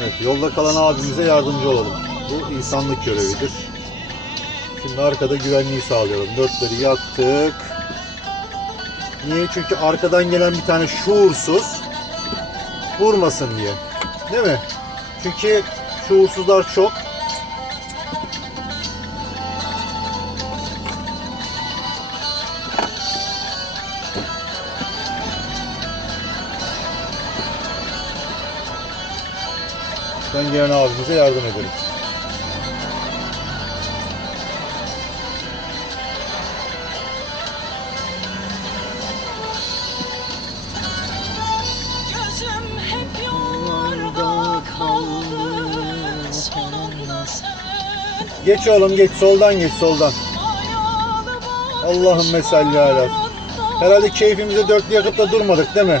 Evet, yolda kalan abimize yardımcı olalım. Bu insanlık görevidir. Şimdi arkada güvenliği sağlayalım. Dörtleri yaktık. Niye? Çünkü arkadan gelen bir tane şuursuz vurmasın diye. Değil mi? Çünkü şuursuzlar çok. Ben gelen abimize yardım ederim. Gözüm hep yollarda kaldı sonunda sen Geç oğlum geç soldan geç soldan. Allah'ım mesalli ala. Herhalde keyfimize dörtlü yakıp da durmadık değil mi?